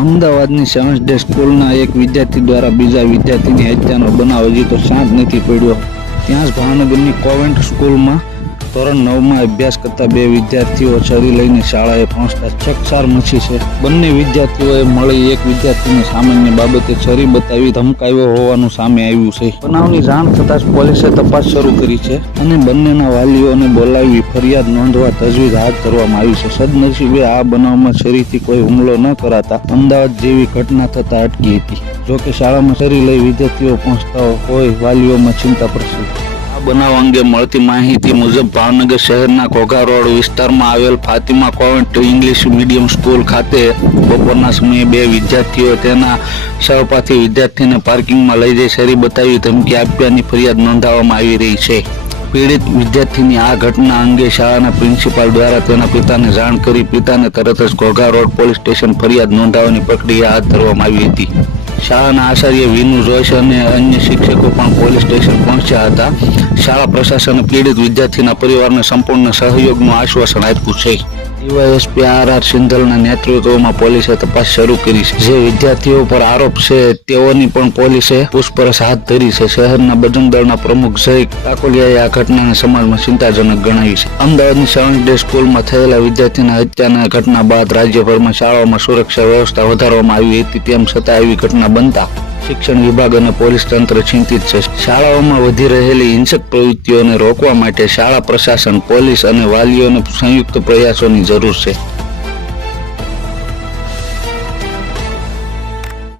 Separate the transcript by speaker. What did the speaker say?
Speaker 1: અમદાવાદની seventh day સ્કૂલના એક વિદ્યાર્થી દ્વારા બીજા વિદ્યાર્થીની હત્યાનો બનાવ હજી તો શાંત નથી પડ્યો. ત્યાં જ ભાવનગરની કોવેન્ટ સ્કૂલમાં ધોરણ નવમાં અભ્યાસ કરતા બે વિદ્યાર્થીઓ છરી લઈને શાળાએ પહોંચતા ચકચાર મચી છે. બંને વિદ્યાર્થીઓએ મળી એક વિદ્યાર્થીને સામાન્ય બાબતે છરી બતાવી ધમકાવ્યો હોવાનું સામે આવ્યું છે. બનાવની જાણ થતાં જ પોલીસે તપાસ શરૂ કરી છે અને બંનેના વાલીઓને બોલાવી ફરિયાદ નોંધવા તજવીજ હાથ ધરવામાં આવી છે. સદનસીબે આ બનાવમાં છરીથી કોઈ હુમલો ન કરાતા અમદાવાદ જેવી ઘટના થતાં અટકી હતી. જોકે શાળામાં છરી લઈ વિદ્યાર્થીઓ પહોંચતા હોય, વાલીઓમાં ચિંતા પ્રસરી. બનાવ અંગે મળતી માહિતી મુજબ ભાવનગર શહેરના ઘોઘા રોડ વિસ્તારમાં આવેલ Fatima convent English medium school ખાતે બપોરના સમયે બે વિદ્યાર્થીઓ તેના સહપાઠી વિદ્યાર્થીને પાર્કિંગમાં લઈ જઈ શેરી બતાવી ધમકી આપ્યાની ફરિયાદ નોંધાવવામાં આવી રહી છે. પીડિત વિદ્યાર્થીની આ ઘટના અંગે શાળાના પ્રિન્સિપાલ દ્વારા તેના પિતાને જાણ કરી પિતાને તરત જ ઘોઘા રોડ પોલીસ સ્ટેશન ફરિયાદ નોંધાવવાની પ્રક્રિયા હાથ ધરવામાં આવી હતી. શાળાના આચાર્ય વિનુ રોયસ અને અન્ય શિક્ષકો પણ પોલીસ સ્ટેશન પહોંચ્યા હતા. શાળા પ્રશાસને પીડિત વિદ્યાર્થીના પરિવારને સંપૂર્ણ સહયોગનું આશ્વાસન આપ્યું છે. ડીવાયએસપી આર આર સિંધલના નેતૃત્વમાં પોલીસે તપાસ શરૂ કરી છે. જે વિદ્યાર્થીઓ પર આરોપ છે, તેઓની પણ પોલીસે પૂછપરછ હાથ ધરી છે. શહેરના બજરંગ દળના પ્રમુખ જય કાકોલિયાએ આ ઘટનાને સમાજમાં ચિંતાજનક ગણાવી છે. અમદાવાદની સરણ ડે સ્કૂલમાં થયેલા વિદ્યાર્થીના હત્યાના ઘટના બાદ રાજ્યભરમાં શાળાઓમાં સુરક્ષા વ્યવસ્થા વધારવામાં આવી હતી, તેમ છતાં આવી ઘટના બનતા શિક્ષણ વિભાગ અને પોલીસ તંત્ર ચિંતિત છે. શાળાઓમાં વધી રહેલી હિંસક પ્રવૃત્તિઓને રોકવા માટે શાળા પ્રશાસન, પોલીસ અને વાલીઓને સંયુક્ત પ્રયાસોની જરૂર છે.